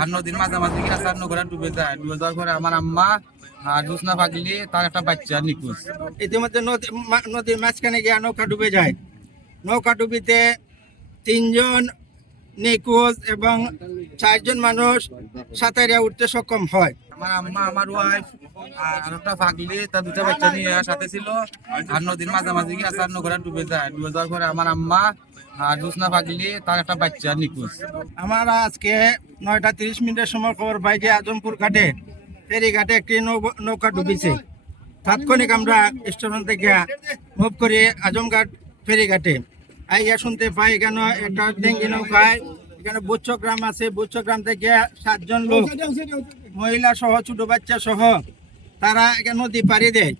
আর নদীর মাঝামাঝি গিয়ে আসার নৌকাটা ডুবে যায়, ডুবে যাওয়ার পরে আমার আম্মা আর জোসনা পাগলি তার একটা বাচ্চা নিখোঁজ। ইতিমধ্যে নদীর মাঝখানে গিয়ে নৌকা ডুবে যায়। নৌকা ডুবিতে 3 জন নিখোঁজ এবং 4 জন মানুষ সাঁতারিয়া উঠতে সক্ষম হয়। আমার আম্মা, আমার ওয়াইফ আর একটা পাগলি তার দুটা বাচ্চা নিয়ে সাথে ছিল। আর নদীর মাঝামাঝি গিয়ে আসার নৌকাটা ডুবে যায়, ডুবে যাওয়ার পরে আমার আম্মা আর জোসনা পাগলি তার একটা বাচ্চা নিখোঁজ। আমরা আজকে 9:30 সময় খবর পাই যে আজমপুর ঘাটে ফেরিঘাটে একটি নৌকা ডুবিছে। তাৎক্ষণিক আমরা স্টেশন থেকে মুভ করি আজমঘাট ফেরিঘাটে। আইয়া শুনতে পাই এখানে একটা ডেঙ্গি নৌকায় এখানে বুচ্চগ্রাম আছে, বুচ্চগ্রাম থেকে 7 জন লোক মহিলা সহ ছোট বাচ্চা সহ তারা এখানে নদী পাড়ি দেয়।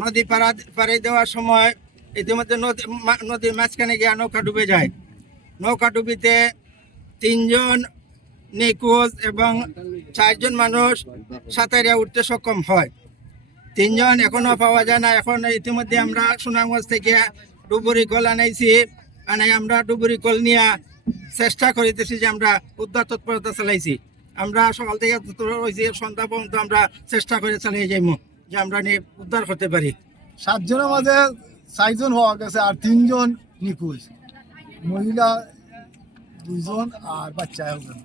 নদী পাড়ি দেওয়ার সময় ইতিমধ্যে নদীর মাঝখানে গিয়ে নৌকা ডুবে যায়। নৌকা ডুবিতে 3 জন নিখোঁজ এবং 4 জন মানুষ সাঁতারিয়া উঠতে সক্ষম হয়। 3 জন এখনো পাওয়া যায় না। এখন ইতিমধ্যে আমরা সুনামগঞ্জ থেকে ডুবুরি কল আনাইছি, আমরা ডুবুরি কল নিয়ে চেষ্টা করিতেছি যে আমরা উদ্ধার তৎপরতা চালাইছি। আমরা সকাল থেকে হয়েছি সন্ধ্যা পর্যন্ত আমরা চেষ্টা করে চালিয়ে যাইব যে আমরা উদ্ধার করতে পারি। 7 জনের মাঝে 4 জন হওয়া গেছে আর 3 জন নিখোঁজ, মহিলা 2 জন আর বাচ্চা 1 জন।